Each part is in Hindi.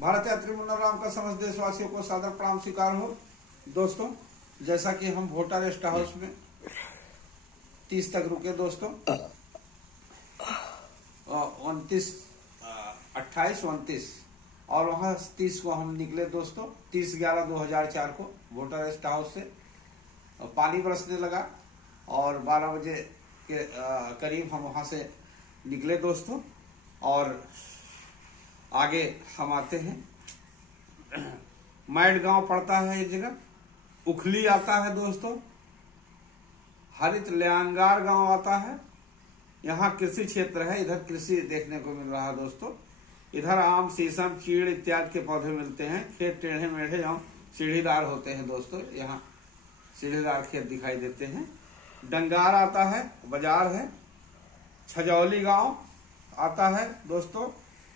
भारत यात्री मुन्ना राम का समस्त देशवासियों को सादर प्रणाम स्वीकार हो। दोस्तों, जैसा कि हम भोटा रेस्ट हाउस में 30 तक रुके दोस्तों, 29, 28, 29 और वहाँ 30 को हम निकले दोस्तों। 30/11/2004 को भोटा रेस्ट हाउस से पानी बरसने लगा और 12 बजे के करीब हम वहाँ से निकले दोस्तों। और आगे हम आते हैं, मैड गांव पड़ता है एक जगह, उखली आता है दोस्तों, हरित ल्यानगार गांव आता है। यहाँ कृषि क्षेत्र है, इधर कृषि देखने को मिल रहा है दोस्तों। इधर आम, शीशम, चीड़ इत्यादि के पौधे मिलते हैं। खेत टेढ़े मेढ़े एवं सीढ़ीदार होते हैं दोस्तों। यहाँ सीढ़ीदार खेत दिखाई देते हैं। डंगार आता है, बाजार है। छजौली गांव आता है दोस्तों,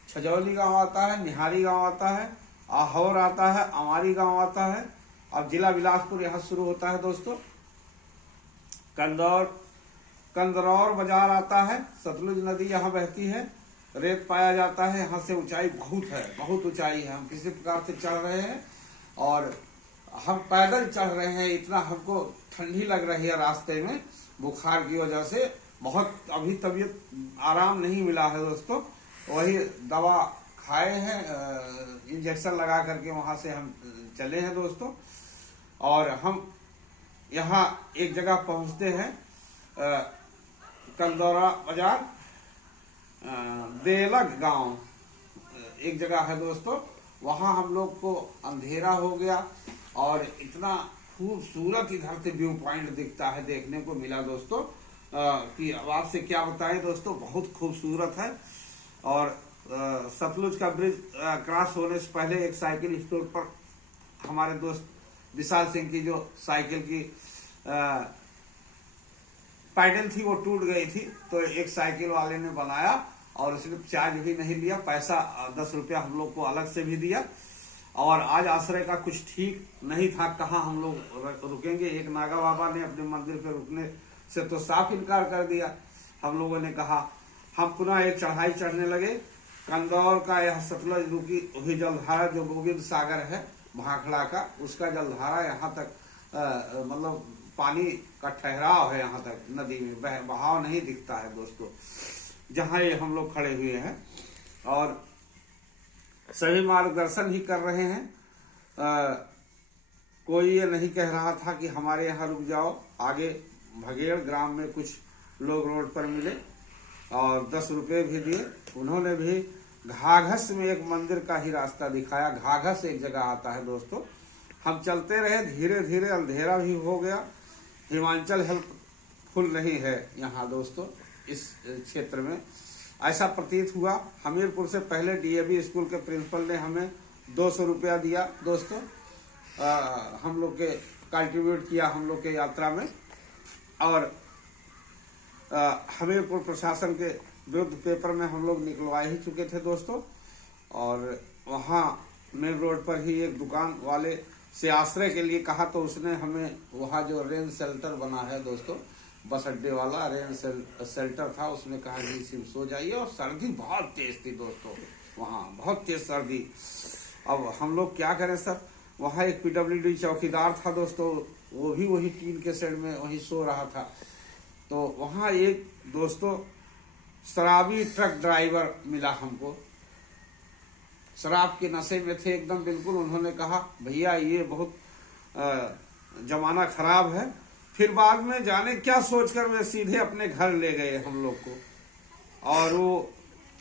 छजौली गांव आता है, निहारी गांव आता है, आहोर आता है, अमारी गांव आता है। अब जिला बिलासपुर यहाँ शुरू होता है दोस्तों। कंदरौर बाजार आता है। सतलुज नदी यहाँ बहती है। रेत पाया जाता है। यहाँ से ऊंचाई बहुत है, बहुत ऊंचाई है। हम किसी प्रकार से चढ़ रहे हैं और हम पैदल चढ़ रहे हैं। इतना हमको ठंडी लग रही है रास्ते में, बुखार की वजह से बहुत अभी तबीयत आराम नहीं मिला है दोस्तों। वही दवा खाए हैं, इंजेक्शन लगा करके वहां से हम चले हैं दोस्तों। और हम यहाँ एक जगह पहुंचते हैं, कंदौरा बाजार, देलग गांव एक जगह है दोस्तों। वहां हम लोग को अंधेरा हो गया और इतना खूबसूरत इधर से व्यू पॉइंट दिखता है, देखने को मिला दोस्तों कि अब आपसे क्या बताएं दोस्तों, बहुत खूबसूरत है। और सतलुज का ब्रिज क्रॉस होने से पहले एक साइकिल स्टोर पर हमारे दोस्त विशाल सिंह की जो साइकिल की पैडल थी वो टूट गई थी, तो एक साइकिल वाले ने बनाया और उसने चार्ज भी नहीं लिया, पैसा 10 रुपया हम लोग को अलग से भी दिया। और आज आश्रय का कुछ ठीक नहीं था, कहाँ हम लोग रुकेंगे। एक नागा बाबा ने अपने मंदिर पे रुकने से तो साफ इनकार कर दिया। हम लोगों ने कहा, हम पुनः एक चढ़ाई चढ़ने लगे। कंदौर का यह सतलुज रुकी वही जलधारा जो गोविंद सागर है भाखड़ा का, उसका जलधारा यहाँ तक मतलब पानी का ठहराव है। यहाँ तक नदी में बहाव नहीं दिखता है दोस्तों, जहाँ ये हम लोग खड़े हुए हैं। और सभी मार्गदर्शन ही कर रहे हैं। कोई ये नहीं कह रहा था कि हमारे यहाँ रुक जाओ। आगे भगेड़ ग्राम में कुछ लोग रोड पर मिले और 10 रुपये भी दिए। उन्होंने भी घाघस में एक मंदिर का ही रास्ता दिखाया। घाघस एक जगह आता है दोस्तों। हम चलते रहे, धीरे धीरे अंधेरा भी हो गया। हिमाचल हेल्पफुल नहीं है यहाँ दोस्तों, इस क्षेत्र में ऐसा प्रतीत हुआ। हमीरपुर से पहले डीएवी स्कूल के प्रिंसिपल ने हमें 200 रुपया दिया दोस्तों। हम लोग के कंट्रीब्यूट किया हम लोग के यात्रा में। और हमीरपुर प्रशासन के विरुद्ध पेपर में हम लोग निकलवा ही चुके थे दोस्तों। और वहाँ मेन रोड पर ही एक दुकान वाले से आश्रय के लिए कहा, तो उसने हमें वहाँ जो रेन शेल्टर बना है दोस्तों, बस अड्डे वाला रेन शेल्टर था, उसने कहा कि इसी में सो जाइए। और सर्दी बहुत तेज थी दोस्तों, वहाँ बहुत तेज सर्दी। अब हम लोग क्या करें सर, वहाँ एक पीडब्ल्यूडी चौकीदार था दोस्तों, वो भी वही टीन के शेड में वही सो रहा था। तो वहाँ एक दोस्तों शराबी ट्रक ड्राइवर मिला हमको, शराब के नशे में थे एकदम बिल्कुल। उन्होंने कहा, भैया ये बहुत जमाना खराब है। फिर बाद में जाने क्या सोचकर वे सीधे अपने घर ले गए हम लोग को। और वो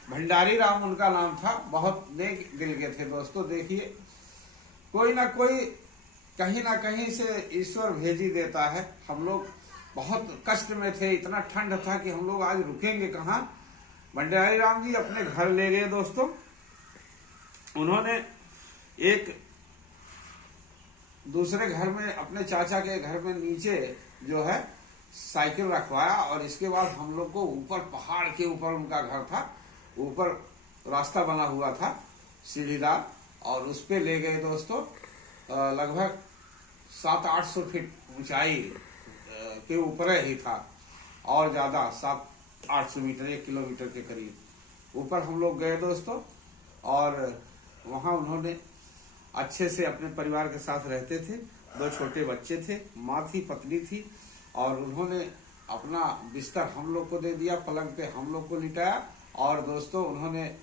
भंडारी राम उनका नाम था, बहुत नेक दिल के थे दोस्तों। देखिए, कोई ना कोई कहीं ना कहीं से ईश्वर भेज ही देता है। हम लोग बहुत कष्ट में थे, इतना ठंड था कि हम लोग आज रुकेंगे कहाँ। भंडारी राम जी अपने घर ले गए दोस्तों। उन्होंने एक दूसरे घर में, अपने चाचा के घर में नीचे जो है साइकिल रखवाया। और इसके बाद हम लोग को ऊपर पहाड़ के ऊपर उनका घर था, ऊपर रास्ता बना हुआ था सीढ़ीदार, और उस पे ले गए दोस्तों। लगभग 700-800 फीट ऊंचाई के ऊपर ही था, और ज्यादा 700-800 मीटर, 1 किलोमीटर के करीब ऊपर हम लोग गए दोस्तों। और वहाँ उन्होंने अच्छे से अपने परिवार के साथ रहते थे। 2 छोटे बच्चे थे, माँ थी, पत्नी थी, और उन्होंने अपना बिस्तर हम लोग को दे दिया, पलंग पे हम लोग को लिटाया, और दोस्तों उन्होंने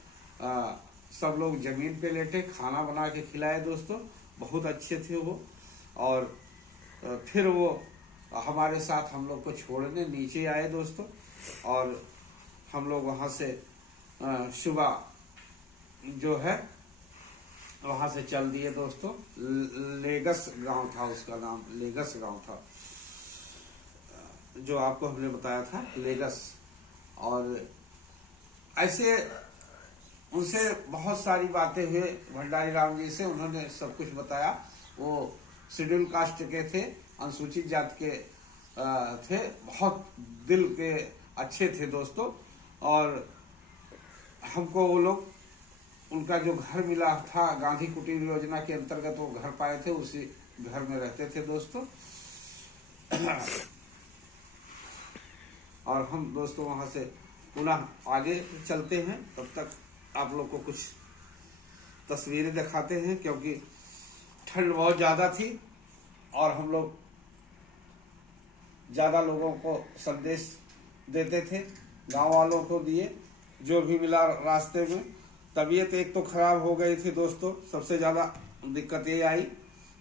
सब लोग जमीन पे लेटे, खाना बना के खिलाए दोस्तों। बहुत अच्छे थे वो। और फिर वो हमारे साथ हम लोग को छोड़ने नीचे आए दोस्तों, और हम लोग वहाँ से सुबह जो है वहाँ से चल दिए दोस्तों। लेगस गांव था, उसका नाम लेगस गांव था, जो आपको हमने बताया था, लेगस। और ऐसे उनसे बहुत सारी बातें हुए भंडारी राम जी से, उन्होंने सब कुछ बताया। वो शेड्यूल कास्ट के थे, अनुसूचित जात के थे, बहुत दिल के अच्छे थे दोस्तों। और हमको वो लोग, उनका जो घर मिला था गांधी कुटीर योजना के अंतर्गत, वो घर पाए थे, उसी घर में रहते थे दोस्तों। और हम दोस्तों वहां से पुनः आगे चलते हैं। तब तक आप लोग को कुछ तस्वीरें दिखाते हैं, क्योंकि ठंड बहुत ज्यादा थी और हम लोग ज्यादा लोगों को संदेश देते थे, गांव वालों को दिए जो भी मिला रास्ते में। तबीयत एक तो खराब हो गई थी दोस्तों, सबसे ज्यादा दिक्कत ये आई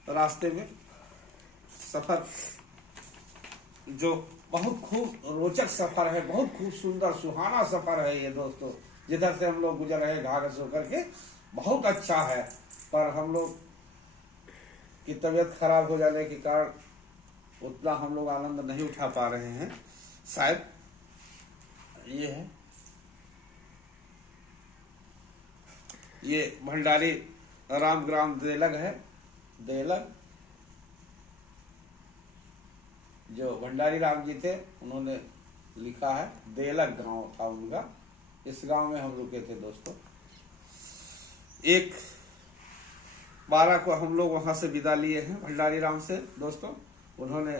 रास्ते में। सफर जो बहुत खूब रोचक सफर है, बहुत खूब सुंदर सुहाना सफर है ये दोस्तों, जिधर से हम लोग गुजर रहे घाघर से होकर के, बहुत अच्छा है। पर हम लोग की तबीयत खराब हो जाने के कारण उतना हम लोग आनंद नहीं उठा पा रहे हैं शायद। ये है, ये भंडारी राम ग्राम देलग है, देलग। जो भंडारी राम जी थे उन्होंने लिखा है, देलग गांव था उनका। इस गांव में हम रुके थे दोस्तों। 1:12 को हम लोग वहां से विदा लिए हैं भंडारी राम से दोस्तों। उन्होंने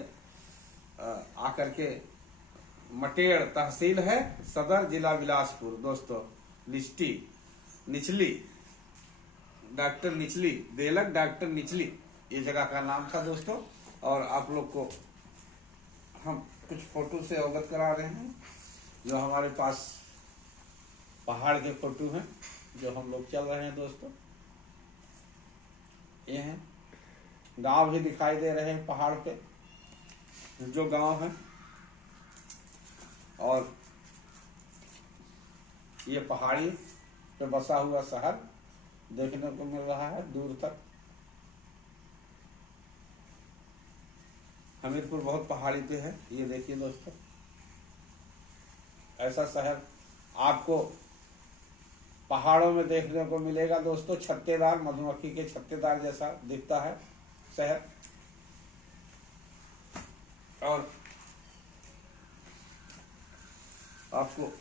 आकर के, मटेड़ तहसील है, सदर जिला बिलासपुर दोस्तों, निचली डॉक्टर निचली, देलग डॉक्टर निचली, ये जगह का नाम था दोस्तों। और आप लोग को हम कुछ फोटो से अवगत करा रहे हैं, जो हमारे पास पहाड़ के फोटो हैं, जो हम लोग चल रहे हैं दोस्तों। ये हैं, गांव भी दिखाई दे रहे हैं पहाड़ पे, जो गांव है। और ये पहाड़ी पे बसा हुआ शहर देखने को मिल रहा है दूर तक। हमीरपुर बहुत पहाड़ी पे है, ये देखिए दोस्तों। ऐसा शहर आपको पहाड़ों में देखने को मिलेगा दोस्तों, छत्तेदार, मधुमक्खी के छत्तेदार जैसा दिखता है शहर। और आपको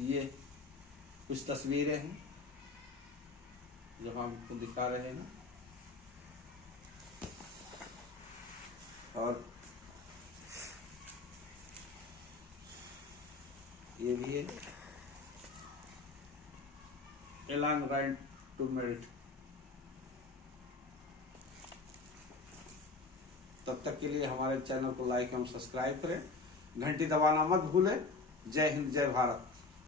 ये कुछ तस्वीरें हैं जो हम आपको दिखा रहे हैं। और ये भी है, एलान राइट टू मेल्ट। तब तक के लिए हमारे चैनल को लाइक एवं सब्सक्राइब करें, घंटी दबाना मत भूलें। जय हिंद, जय भारत।